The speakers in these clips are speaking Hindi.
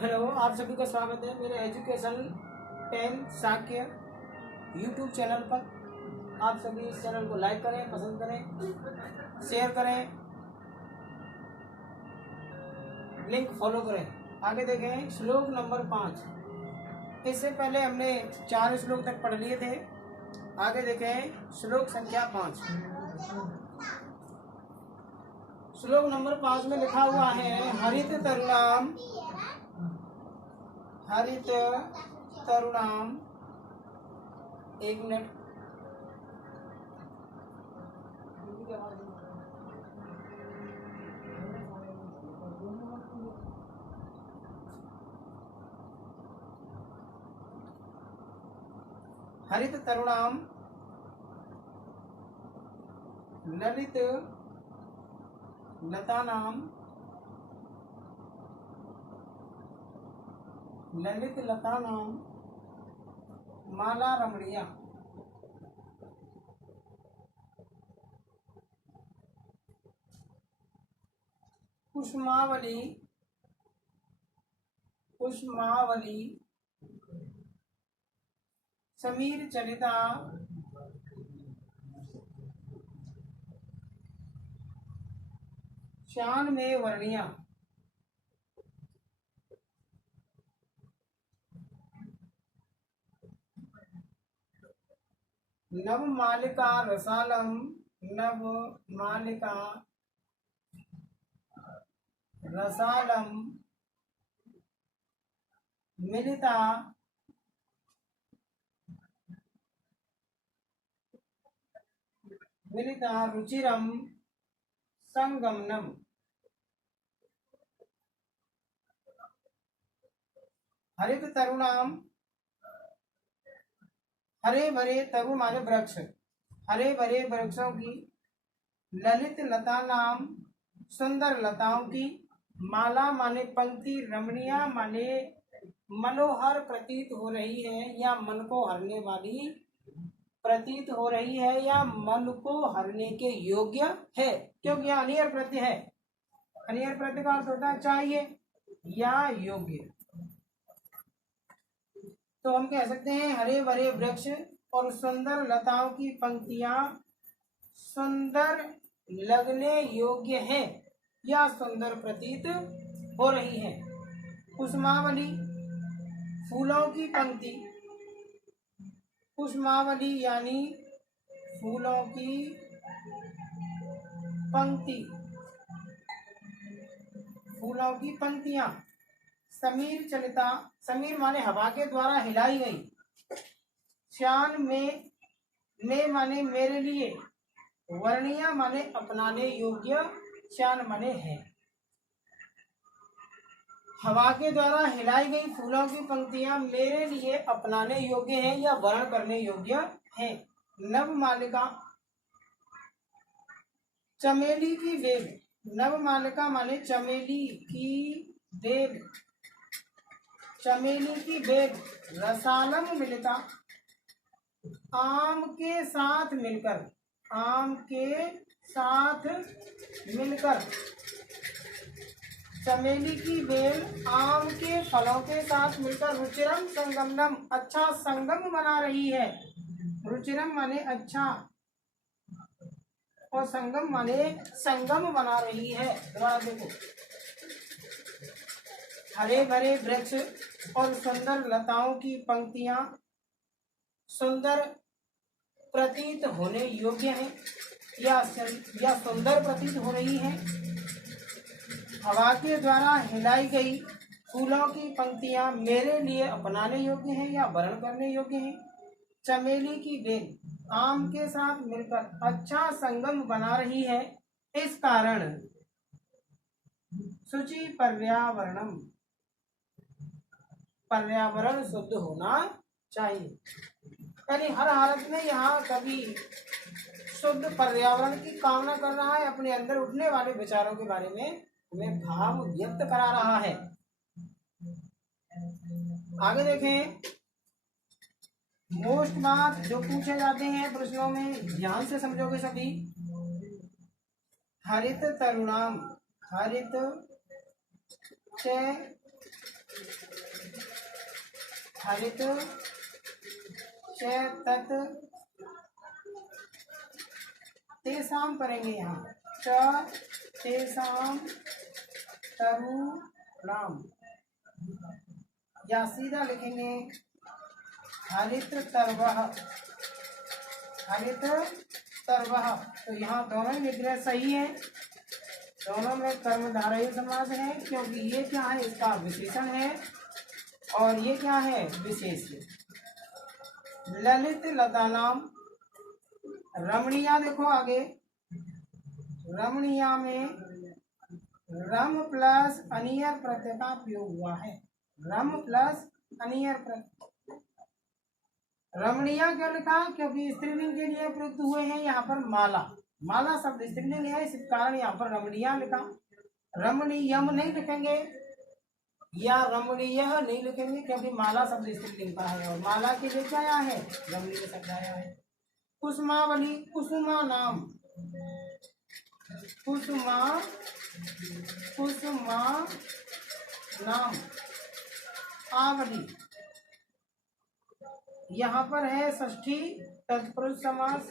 हेलो, आप सभी का स्वागत है मेरे एजुकेशन 10 साक्य यूट्यूब चैनल पर। आप सभी इस चैनल को लाइक करें, पसंद करें, शेयर करें, लिंक फॉलो करें। आगे देखें श्लोक नंबर 5। इससे पहले हमने 4 श्लोक तक पढ़ लिए थे। आगे देखें श्लोक संख्या 5। श्लोक नंबर 5 में लिखा हुआ है हरित तरुणाम एक मिनट। हरित तरुणाम ललित लतानाम माला रमणीया। पुष्मावली समीर चलिता श्यान में वर्णिया। नवमालिका रसालम मिलिता रुचिरम संगमनम। हरित तरुणाम, हरे भरे तरु माने वृक्ष, हरे भरे वृक्षों की, ललित लता नाम सुंदर लताओं की, माला माने पंक्ति, रमणीया माने मनोहर प्रतीत हो रही है या मन को हरने वाली प्रतीत हो रही है या मन को हरने के योग्य है, क्योंकि यह अनियर प्रत्यय है। अनियर प्रत्यय का अर्थ होता है चाहिए या योग्य। तो हम कह सकते हैं हरे भरे वृक्ष और सुंदर लताओं की पंक्तियां सुंदर लगने योग्य है या सुंदर प्रतीत हो रही है। पुष्मावली फूलों की पंक्ति, पुष्मावली यानी फूलों की पंक्ति, फूलों की पंक्तियां। समीर चलिता, समीर माने हवा के द्वारा हिलाई गई, श्यान में माने मेरे लिए, वर्णिया माने अपनाने योग्य, श्यान माने है। हवा के द्वारा हिलाई गई फूलों की पंक्तियां मेरे लिए अपनाने योग्य हैं या वर्ण करने योग्य हैं। नवमालिका चमेली की बेल, नवमालिका माने चमेली की बेल, चमेली की बेल। रसालम मिलता आम के साथ मिलकर, आम के साथ मिलकर, चमेली की बेल आम के फलों के साथ मिलकर, रुचिरम संगमनम अच्छा संगम बना रही है। रुचिरम माने अच्छा और संगम माने संगम बना रही है। दोबारा देखो, हरे भरे वृक्ष और सुंदर लताओं की पंक्तियां सुंदर प्रतीत होने योग्य है या सुंदर प्रतीत हो रही है। हवा के द्वारा हिलाई गई फूलों की पंक्तियां मेरे लिए अपनाने योग्य हैं या वर्ण करने योग्य हैं। चमेली की बेल आम के साथ मिलकर अच्छा संगम बना रही है। इस कारण शुचि पर्यावरणम, पर्यावरण शुद्ध होना चाहिए। यानी हर हालत में यहाँ कभी शुद्ध पर्यावरण की कामना कर रहा है, अपने अंदर उठने वाले विचारों के बारे में हमें भाव व्यक्त करा रहा है। आगे देखें, मोस्ट मार्क्स जो पूछे जाते हैं प्रश्नों में, ध्यान से समझोगे सभी। हरित तरुणाम, हरित हरित च तत् तेसाम करेंगे यहाँ च तेसाम तरुणाम, या सीधा लिखेंगे हरित तरवह, हरित तरवह। तो यहाँ दोनों ही विग्रह सही है, दोनों में कर्मधारय समास है, क्योंकि ये क्या है, इसका विशेषण है और ये क्या है, विशेष। ललित लता नाम, रमणीया देखो आगे, रमणीया में रम प्लस अनियर प्रत्यय का प्रयोग हुआ है, रम प्लस अनियर प्रत्यय। रमणीया क्यों लिखा, क्योंकि स्त्रीलिंग के लिए प्रयुक्त हुए हैं यहाँ पर माला, माला शब्द स्त्रीलिंग है, इस कारण यहाँ पर रमणीया लिखा। रमणीयम नहीं लिखेंगे या रमणीय नहीं लिखेंगे, क्योंकि माला शब्द स्त्रीलिंग का है और माला के लिए क्या आया है, रमणीय शब्द आया है। कुसुमावली, कुसुमा नाम, कुसुमा, कुसुमा नाम आवली, यहाँ पर है षष्ठी तत्पुरुष समास,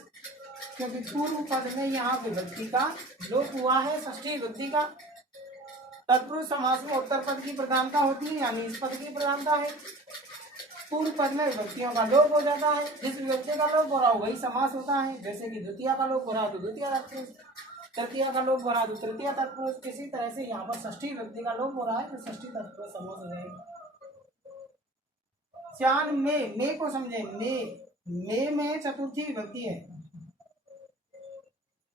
क्योंकि पूर्व पद में यहाँ विभक्ति का लोप हुआ है, षष्ठी विभक्ति का। तत्पुरुष समास में उत्तर पद की प्रधानता होती है, यानी इस पद की प्रधानता है, पूर्व पद में विभक्तियों का लोप हो जाता है, जिस विभक्ति का लोप हो रहा हो वही समास होता है। जैसे कि द्वितीय का लोप हो रहा तो द्वितीय तत्पुरुष, तृतीय का लोप हो रहा तो तृतीय तत्पुरुष, किसी तरह से यहाँ पर षष्ठी विभक्ति का लोप हो रहा है तो षष्ठी तत्पुरुष समास हो जाएगा। चान में को समझे, में चतुर्थी विभक्ति है,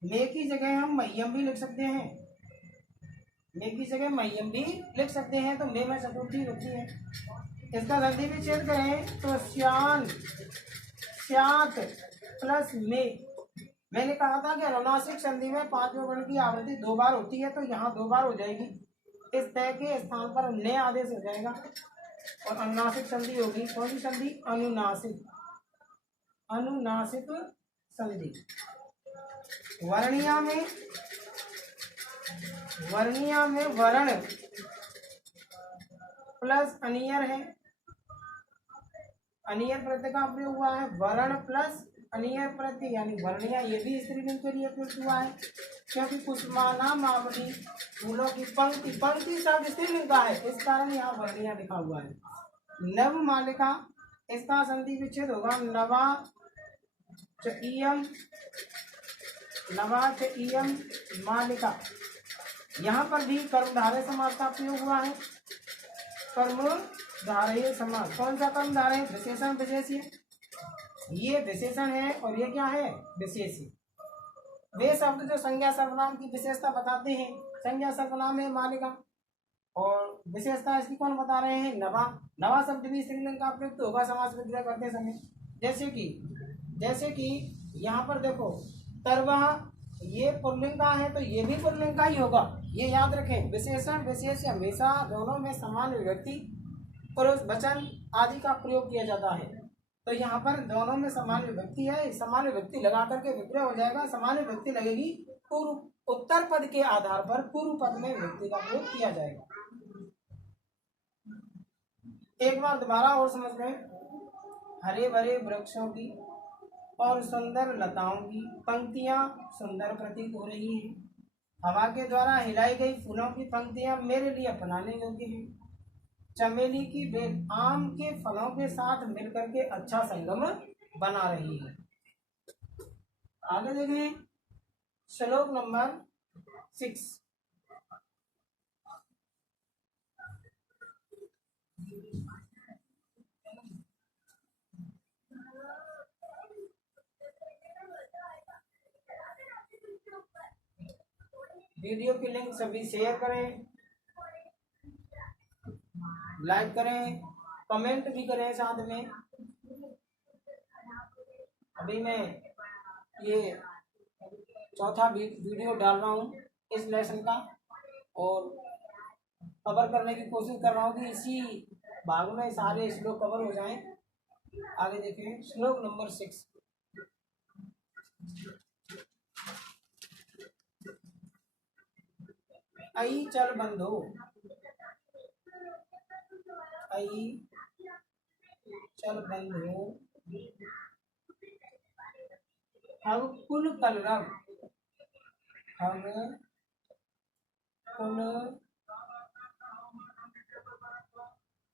में की जगह हम मह्यम भी लिख सकते हैं, में की जगह मह्यम भी लिख सकते हैं, तो में चतुर्थी विभक्ति है। इसका संधि विच्छेद करें तो श्यान, श्यात प्लस में। मैंने कहा था कि अनुनासिक संधि में पांचवें वर्ण की आवृत्ति 2 बार होती है, तो यहाँ 2 बार हो जाएगी, इस तय के स्थान पर ने आदेश हो जाएगा और अनुनासिक संधि होगी। कौन सी संधि, अनुनासिक, अनुनासिक संधि। वर्णीया में, वर्णीया में वर्ण प्लस अनियर है, अनियर प्रत्यय का प्रयोग हुआ है, वर्ण प्लस अनियर प्रत्यय यानी वर्णीया, ये भी स्त्रीलिंग के लिए प्रयुक्त हुआ है, क्योंकि कुसुमाना मावली, फूलों की पंक्ति, पंक्ति शब्द स्त्रीलिंग का है, इस कारण यहाँ वर्णीया लिखा हुआ है। नव मालिका, इसका संधि विच्छेद होगा नवा चईयम, नवा चईयम मालिका। यहाँ पर भी कर्मधारय समास का प्रयोग हुआ है, कर्मधारय समास। कौन सा कर्मधारय, विशेषण विशेष्य, ये विशेषण है और ये क्या है, विशेष्य। वे शब्द जो संज्ञा सर्वनाम की विशेषता बताते हैं, संज्ञा सर्वनाम है मालिका और विशेषता इसकी कौन बता रहे हैं, नवा। नवा शब्द भी स्त्रीलिंग का प्रयुक्त होगा समास विग्रह करते समय, जैसे कि यहाँ पर देखो तरवह, ये पुल्लिंग का है तो ये भी पुल्लिंग का ही होगा, ये याद रखें। विशेषण विशेष्य हमेशा दोनों में समान विभक्ति, पुरुष वचन आदि का प्रयोग किया जाता है, तो यहाँ पर दोनों में समान विभक्ति है, समान विभक्ति लगा करके विग्रह हो जाएगा। समान विभक्ति लगेगी, पूर्व उत्तर पद के आधार पर पूर्व पद में विभक्ति का प्रयोग किया जाएगा। एक बार दोबारा और समझ लें, हरे भरे वृक्षों की और सुंदर लताओं की पंक्तियां सुंदर प्रतीत हो रही हैं, हवा के द्वारा हिलाई गई फूलों की पंक्तियां मेरे लिए अपनाने योग्य हैं, चमेली की बेल आम के फलों के साथ मिलकर के अच्छा संगम बना रही है। आगे देखें श्लोक नंबर 6। वीडियो की लिंक सभी शेयर करें, लाइक करें, कमेंट भी करें साथ में। अभी मैं ये चौथा वीडियो डाल रहा हूँ इस लेसन का और कवर करने की कोशिश कर रहा हूँ कि इसी भाग में सारे श्लोक कवर हो जाएं। आगे देखें श्लोक नंबर 6। आई चल बंधो, आई चल बंद हो अब कुल कलरव अब कुल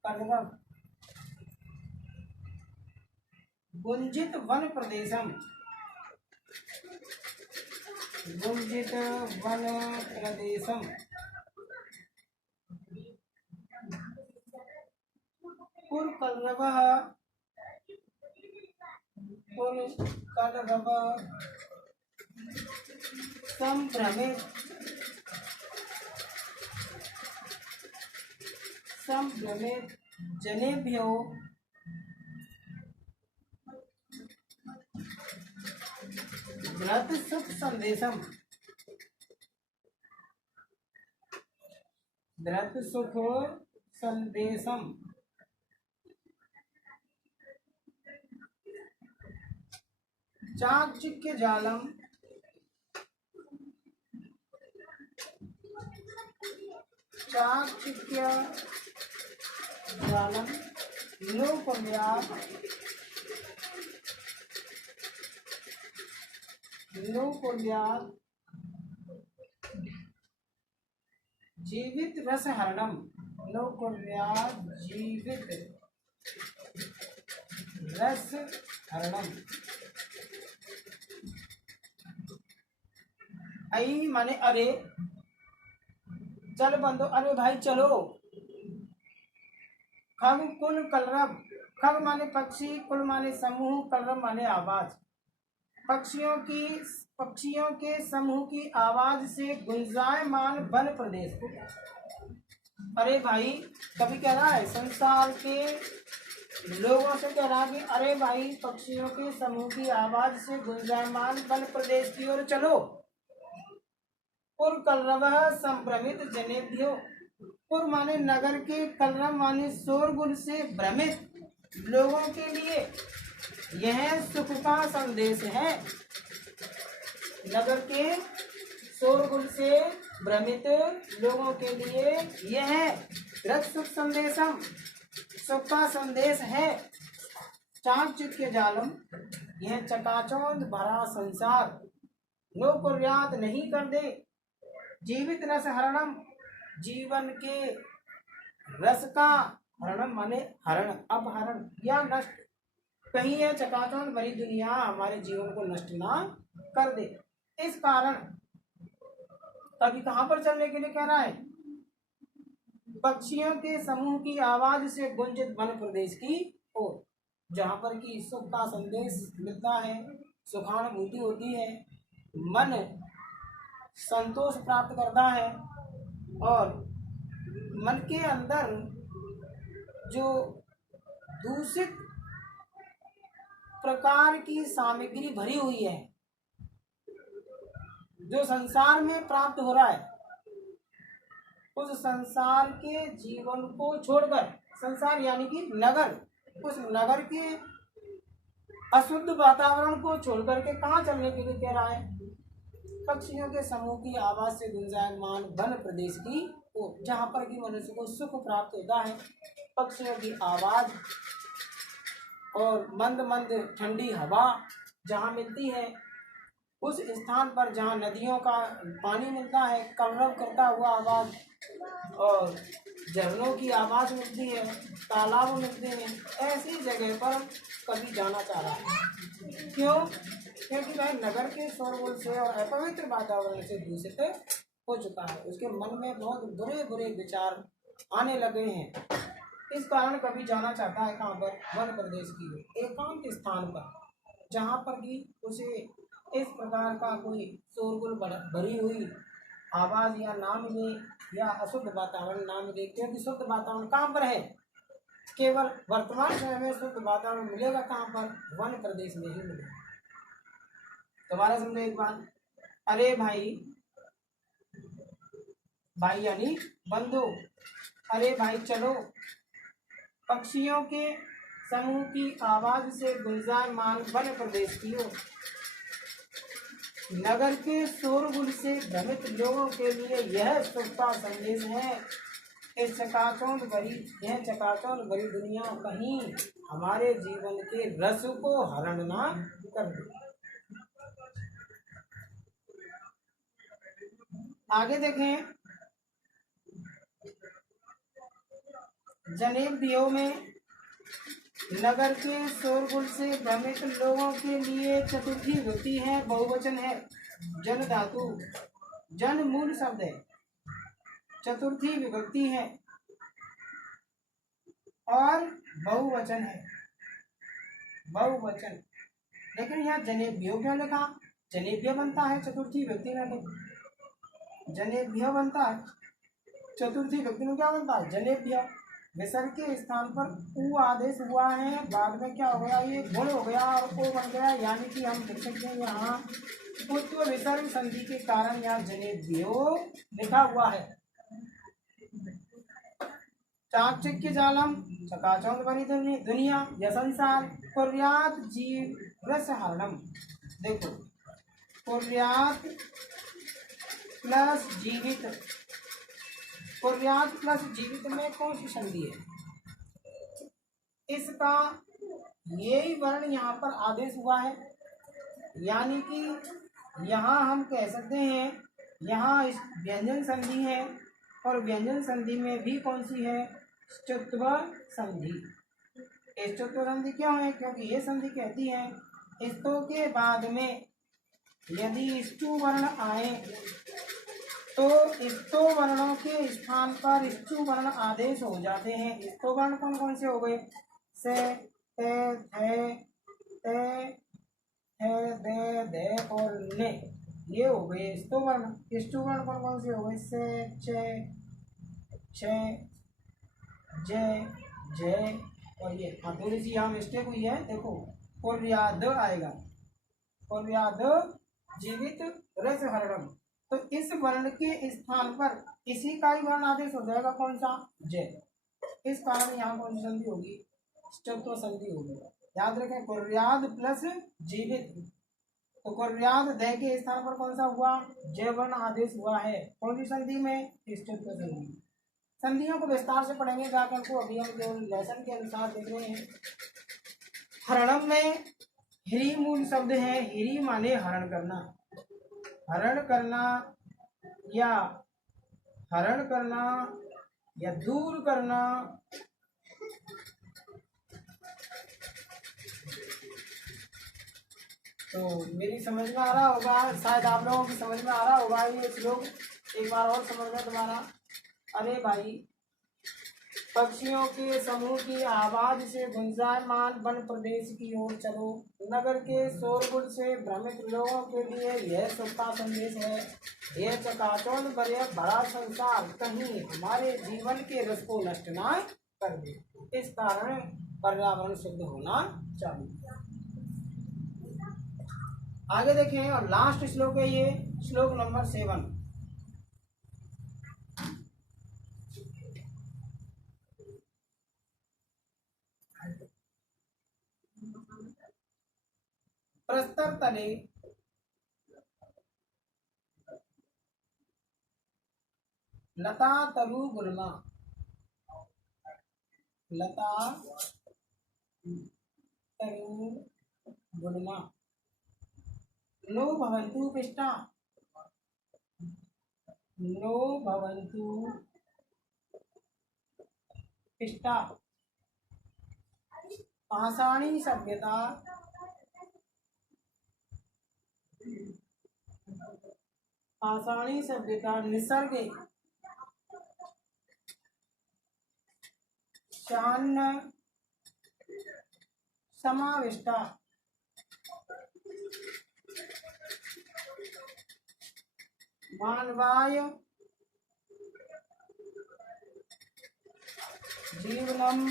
कलरव गुंजित वन प्रदेशम गुंजित वन प्रदेशम कुल कलरव संभ्रमित जनेभ्यो बृहत् सुख संदेशम बृहत् सुख संदेशम चाकचिक्य जालम चाकचिक्य जालम लोकव्या जीवित रस हरणम लोकव्या जीवित रस हरणम आई माने अरे चल बंदो अरे भाई चलो खग कुल कलरव खग माने पक्षी कुल माने समूह कलरव माने आवाज पक्षियों के समूह की आवाज से गुंजायमान वन प्रदेश अरे भाई कभी कह रहा है संसार के लोगों से कह रहा कि अरे भाई पक्षियों के समूह की आवाज से गुंजायमान वन प्रदेश की ओर चलो पुर कलरव संभ्रमित जनेभ्यो पुर माने नगर के कलरव माने शोरगुल से भ्रमित लोगों के लिए यह सुख का संदेश है नगर के शोरगुल से भ्रमित लोगों के लिए यह रथ सुख संदेशम सुख का संदेश है चाकचिक्य जालम यह चकाचौंध भरा संसार लोक नहीं कर दे जीवित रस हरणम जीवन के रस का हरणम माने हरण अपहरण या नष्ट कहीं यह चकाचौंध भरी दुनिया हमारे जीवन को नष्ट ना कर दे इस कारण कभी कहाँ पर चलने के लिए कह रहा है पक्षियों के समूह की आवाज से गुंजित वन प्रदेश की ओर जहाँ पर की सुख का संदेश मिलता है सुखानुभूति होती है मन संतोष प्राप्त करता है और मन के अंदर जो दूषित प्रकार की सामग्री भरी हुई है जो संसार में प्राप्त हो रहा है उस संसार के जीवन को छोड़कर संसार यानी कि नगर उस नगर के अशुद्ध वातावरण को छोड़कर के कहाँ चलने के लिए कह रहा है पक्षियों के समूह की आवाज से गुंजायमान वन प्रदेश की ओर जहाँ पर कि मनुष्य को सुख प्राप्त होता है पक्षियों की आवाज और मंद मंद ठंडी हवा जहाँ मिलती है उस स्थान पर जहाँ नदियों का पानी मिलता है कलरव करता हुआ आवाज और झरनों की आवाज मिलती है तालाब मिलते हैं ऐसी जगह पर कभी जाना चाह रहा है क्यों क्योंकि वह नगर के शोरगुल से और अपवित्र वातावरण से दूषित हो चुका है उसके मन में बहुत बुरे बुरे विचार आने लगे हैं इस कारण कभी जाना चाहता है कहाँ पर वन प्रदेश की एकांत स्थान पर जहाँ पर कि उसे इस प्रकार का कोई शोरगुल भरी हुई आवाज या ना मिले या अशुद्ध वातावरण ना मिले क्योंकि शुद्ध वातावरण कहाँ पर है केवल वर्तमान समय में शुद्ध वातावरण मिलेगा कहाँ पर वन प्रदेश में ही मिलेगा दोबारा समझो एक बात अरे भाई भाई यानी बंधु अरे भाई चलो पक्षियों के समूह की आवाज से गुंजायमान वन प्रदेश की ओर नगर के शोरगुल से भ्रमित लोगों के लिए यह शुभ का संदेश है इस चकाचौंध भरी यह चकाचौंध भरी दुनिया कहीं हमारे जीवन के रस को हरण ना कर दे। आगे देखें, जनेबियों में नगर के शोरगुल से भ्रमित लोगों के लिए चतुर्थी होती है, बहुवचन है। जन धातु, जन मूल शब्द है, चतुर्थी विभक्ति है और बहुवचन है, बहुवचन। लेकिन यहाँ जनेबियों क्यों लिखा? जनेबिया बनता है चतुर्थी विभक्ति में, तो जनेबिया बनता है चतुर्थी विभक्ति में, क्या बनता है? जनेबिया। विसर्ग के स्थान पर उ आदेश हुआ है, बाद में क्या हो गया? ये गुण हो गया और ओ बन गया, यानी कि हम लिख सकते हैं यहाँ उत्व विसर्ग संधि के कारण यहाँ जनेबियो लिखा हुआ है। चाकचक्य जालम, चकाचौंध भरी दुनिया, यह संसार, कुर्यात जीव रस हरणम। देखो, कुर्यात प्लस जीवित, कुर्यात प्लस जीवित में कौन सी संधि है? इसका यही वर्ण यहाँ पर आदेश हुआ है, यानी कि यहाँ हम कह सकते हैं यहाँ व्यंजन संधि है और व्यंजन संधि में भी कौन सी है? ष्टुत्व संधि। ष्टुत्व संधि क्यों है? क्योंकि ये संधि कहती है स्तों के बाद में यदि ष्टु वर्ण आए तो स्तो वर्णों के स्थान पर ष्टु वर्ण आदेश हो जाते हैं। स्तो वर्ण कौन कौन से हो गए? से, ते, थे, दे, दे और ने, ये हो गए स्तो वर्ण। ष्टु वर्ण कौन कौन से हो गए? से, चे, जय, जय और ये। हाँ, थोड़ी सी यहाँ मिस्टेक हुई है, देखो कुर्याद आएगा, कुर्याद जीवित रस हरणम। तो इस वर्ण के स्थान पर इसी का ही वर्ण आदेश हो जाएगा, कौन सा? जय। इस कारण यहाँ कौन सी संधि होगी? ष्टुत्व संधि होगी। याद रखें, कुर्याद प्लस जीवित, तो कुर्याद दे के स्थान पर कौन सा हुआ? जय वर्ण आदेश हुआ है। कौन सी संधि में? ष्टुत्व संधि। संधियों को विस्तार से पढ़ेंगे व्याकरण को, अभी हम केवल लेसन के अनुसार देख रहे हैं। हरणम में हिरी मूल शब्द है। हिरी माने हरण करना, हरण करना या हरण करना या दूर करना। तो मेरी समझ में आ रहा होगा, शायद आप लोगों की समझ में आ रहा होगा ये श्लोक, एक बार और समझ में तुम्हारा। अरे भाई, पक्षियों के समूह की आवाज से गुंजायमान वन प्रदेश की ओर चलो। नगर के शोरगुल से भ्रमित लोगों के लिए यह शुभ का संदेश है। यह चकाचौंध भरा संसार कहीं हमारे जीवन के रस को नष्ट ना कर दे, इस कारण पर्यावरण शुद्ध होना चाहिए। आगे देखें, और लास्ट श्लोक है ये, श्लोक नंबर 7। प्रस्तर तले लता तरु गुल्मा, लता तरु गुल्मा, नो भवन्तु पिष्टा, नो भवन्तु पिष्टा। पाषाणी सभ्यता, पाषाणी सभ्यता निसर्गे चान्न समाविष्टा। मानवाय जीवनम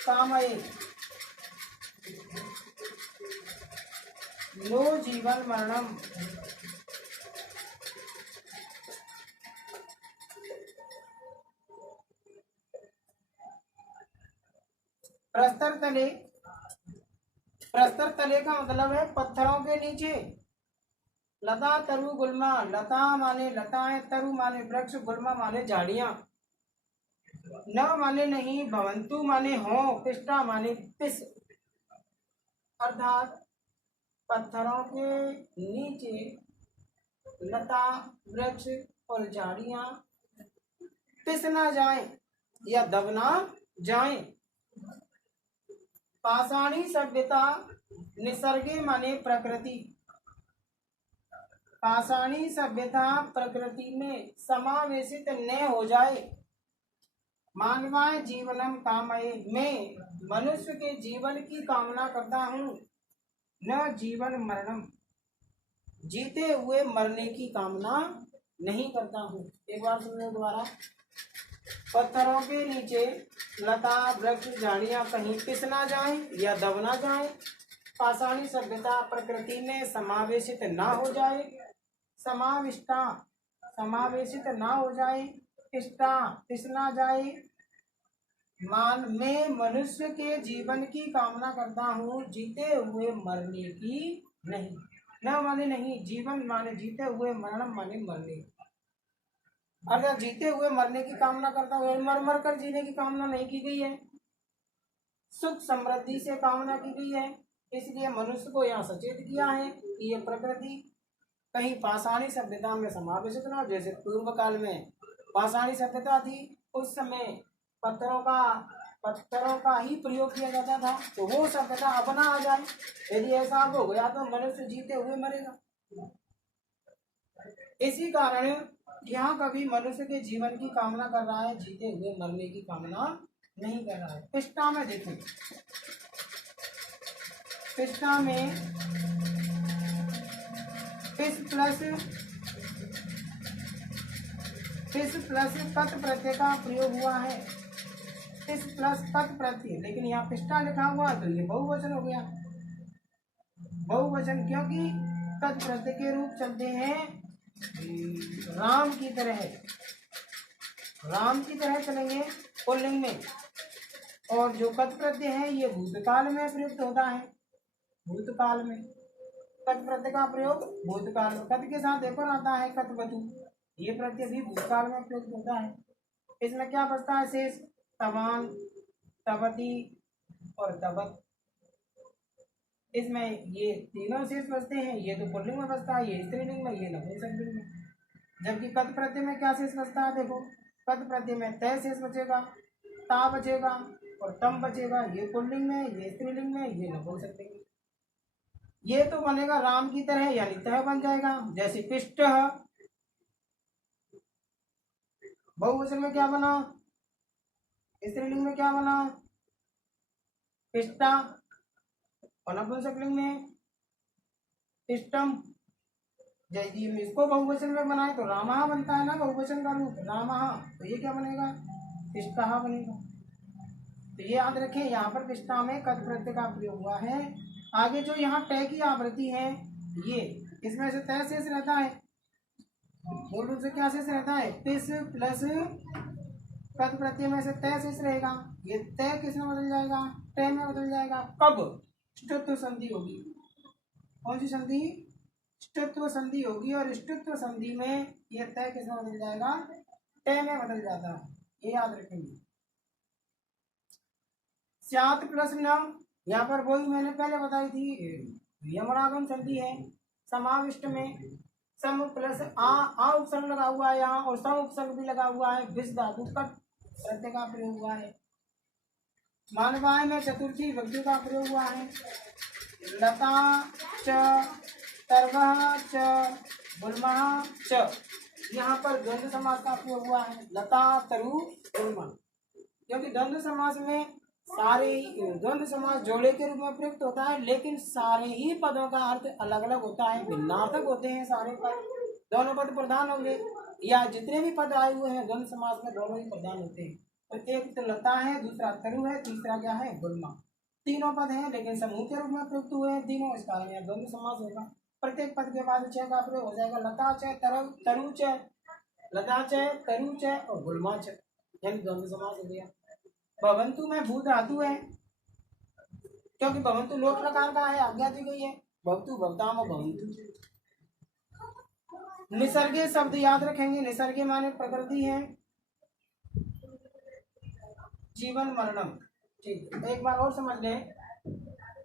कामये, नो जीवन मरणम। प्रस्तर तले, प्रस्तर तले का मतलब है पत्थरों के नीचे। लता तरु गुल्मा, लता माने लताएं, तरु माने वृक्ष, गुल्मा माने झाड़ियां। न माने नहीं, भवंतु माने हो, पिष्टा माने पिस, अर्थात पत्थरों के नीचे लता, वृक्ष और झाड़ियां पिस ना जाए या दबना जाए। पाषाणी सभ्यता निसर्गे माने प्रकृति, पाषाणी सभ्यता प्रकृति में समावेशित न हो जाए। मानवाय जीवनम कामये, मैं मनुष्य के जीवन की कामना करता हूँ। न जीवन मरणम, जीते हुए मरने की कामना नहीं करता हूँ। एक बार सुनने दोबारा। पत्थरों के नीचे लता, वृक्ष, झाड़ियां कहीं पिस ना जाए या दब ना जाए। पाषाणी सभ्यता प्रकृति में समावेशित ना हो जाए, समाविष्टा समावेशित ना हो जाए, पिष्टा पिस ना जाए। मैं मनुष्य के जीवन की कामना करता हूँ, जीते हुए मरने की नहीं। न माने नहीं, जीवन माने जीते हुए, मरणम माने मरने। अगर जीते हुए मरने की कामना करता हुए मर मर कर जीने की कामना नहीं की गई है, सुख समृद्धि से कामना की गई है। इसलिए मनुष्य को यहाँ सचेत किया है कि ये प्रकृति कहीं पाषाणी सभ्यता में समावेशित ना हो। जैसे पूर्व काल में पाषाणी सभ्यता थी, उस समय पत्थरों का ही प्रयोग किया जाता था, तो वो सभ्यता अपना आ जाए। यदि ऐसा हो गया तो मनुष्य जीते हुए मरेगा। इसी कारण यहाँ कभी मनुष्य के जीवन की कामना कर रहा है, जीते हुए मरने की कामना नहीं कर रहा है। पिष्टा में देखो, पिष्टा में पिस प्लस पत प्रत्यय का प्रयोग हुआ है। पिस प्लस पत प्रत्यय, लेकिन यहाँ पिष्टा लिखा हुआ तो ये बहुवचन हो गया। बहुवचन क्योंकि तत् प्रत्यय के रूप चलते हैं राम की तरह, राम की तरह चलेंगे पुल्लिंग में। और जो कत प्रत्यय है ये भूतकाल में प्रयुक्त होता है। भूतकाल में कत प्रत्यय का प्रयोग भूतकाल में, कत के साथ एक और आता है कतवतु, ये प्रत्यय भी भूतकाल में प्रयुक्त होता है। इसमें क्या बचता है शेष? तवान, तवती और तवत। इसमें ये तीनों शेष बचते हैं। ये तो पुल्लिंग में बचता है, ये स्त्रीलिंग में, ये नपुंसकलिंग में। जबकि कत प्रत्यय में क्या शेष बचता है? देखो, कत प्रत्यय में तय शेष बचेगा, ता बचेगा और तम बचेगा। ये पुल्लिंग में, ये स्त्रीलिंग में, ये नपुंसकलिंग में। ये तो बनेगा राम की तरह, यानी तह बन जाएगा। जैसे पिष्ट, बहुवचन में क्या बना? स्त्रीलिंग में क्या बना? पिष्टा, और नपुंसकलिंग में पिष्टम। यदि हम इसको बहुवचन में बनाए तो रामः बनता है ना, बहुवचन का रूप रामः, तो ये क्या बनेगा? पिष्टः बनेगा। तो ये याद रखें, यहाँ पर पिष्टा में कद प्रत्यय का प्रयोग हुआ है। आगे जो यहाँ तय की आवृत्ति है, ये इसमें से तय शेष रहता है। मूल रूप से क्या शेष रहता है? पिस प्लस कद प्रत्यय में से तय शेष रहेगा। ये तय किस में बदल जाएगा? तय में बदल जाएगा। कब? ष्टुत्व संधि होगी। कौन सी संधि? ष्टुत्व संधि होगी। और ष्टुत्व संधि में ये तय किस में बदल जाएगा? तय में बदल जाता है। ये याद रखेंगे। स्यात् प्लस नम, यहाँ पर वही मैंने पहले बताई थी, यमरागम संधि है। समाविष्ट में सम प्लस आ उपसर्ग लगा हुआ है यहाँ, और सम उपसर्ग भी लगा हुआ है। विष धातु कट प्रत्यय का प्रयोग हुआ है। मानवाय में चतुर्थी विभक्ति का प्रयोग हुआ है। लता च, तरवः च, गुल्मः च, यहाँ पर द्वंद्व समास का प्रयोग हुआ है। लता, तरु, गुल्मा, क्योंकि द्वंद्व समास में सारे द्वंद्व समास जोड़े के रूप में प्रयुक्त होता है, लेकिन सारे ही पदों का अर्थ अलग अलग होता है, भिन्नार्थक होते हैं सारे पद। दोनों पद प्रधान होंगे, या जितने भी पद आए हुए हैं द्वंद्व समास में दोनों ही प्रधान होते हैं। तो एक तो लता है, दूसरा तरु है, तीसरा क्या है? गुल्मा। तीनों पद हैं, लेकिन समूह के रूप में प्रयुक्त हुए हैं तीनों, इस कारण यहाँ द्वंद्व समास होगा। प्रत्येक पद के बाद च का प्रयोग हो जाएगा। लता च, तरु च, लता च, तरु च और गुल्मा च, यानी द्वंद्व समास हो गया। भवंतु में भू धातु है, क्योंकि भवंतु लोक प्रकार का है, आज्ञा दी गई है। भवतु, भवताम और भवंतु। निसर्गे शब्द याद रखेंगे। निसर्गे माने प्रकृति है, जीवन मरणम। ठीक, एक बार और समझ लें।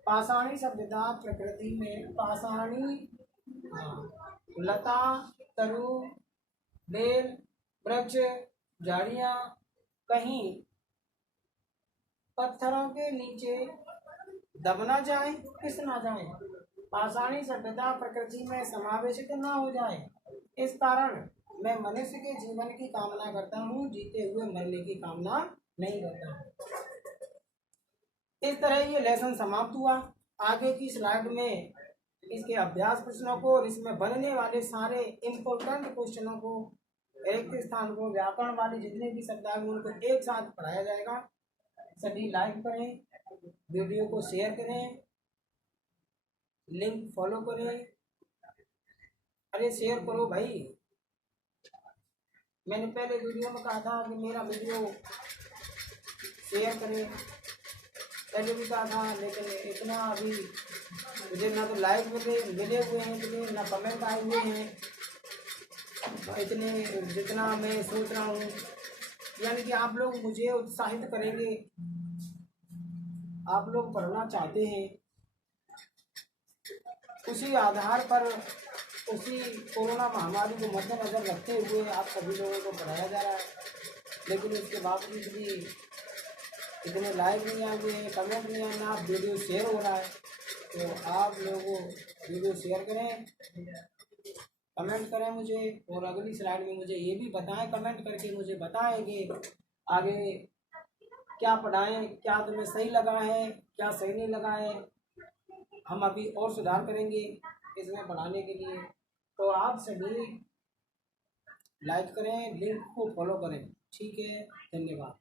पाषाणी शब्दता प्रकृति में पाषाणी, लता, तरु, बेल, वृक्ष, झाड़ियां कहीं पत्थरों के नीचे दब ना जाए, पिस ना जाए, पाषाणी सभ्यता प्रकृति में समावेशित ना हो जाए, इस कारण मैं मनुष्य के जीवन की कामना करता हूँ, जीते हुए मरने की कामना नहीं करता। इस तरह ये लेसन समाप्त हुआ। आगे की स्लाइड में इसके अभ्यास प्रश्नों को और इसमें बनने वाले सारे इम्पोर्टेंट क्वेश्चनों को, एक स्थान को, व्याकरण वाले जितने भी शब्द आएंगे उनको एक साथ पढ़ाया जाएगा। सभी लाइक करें, वीडियो को शेयर करें, लिंक फॉलो करें। अरे शेयर करो भाई। मैंने पहले वीडियो में कहा था कि मेरा वीडियो शेयर करें, पहले भी कहा था, लेकिन इतना अभी मुझे ना तो लाइक मिले हुए हैं इतने, ना कमेंट आए हुए हैं इतने जितना मैं सोच रहा हूँ। यानी कि आप लोग मुझे उत्साहित करेंगे, आप लोग पढ़ना चाहते हैं, उसी आधार पर, उसी कोरोना महामारी को मद्देनजर रखते हुए आप सभी लोगों को पढ़ाया जा रहा है। लेकिन इसके बावजूद भी इतने लाइक नहीं आ गए, कमेंट नहीं आए, ना वीडियो शेयर हो रहा है। तो आप लोगों वीडियो शेयर करें, कमेंट करें मुझे, और अगली स्लाइड में मुझे ये भी बताएं, कमेंट करके मुझे बताएं कि आगे क्या पढ़ाएं, क्या तुम्हें सही लगा है, क्या सही नहीं लगा है। हम अभी और सुधार करेंगे इसमें पढ़ाने के लिए। तो आप सभी लाइक करें, लिंक को फॉलो करें। ठीक है, धन्यवाद।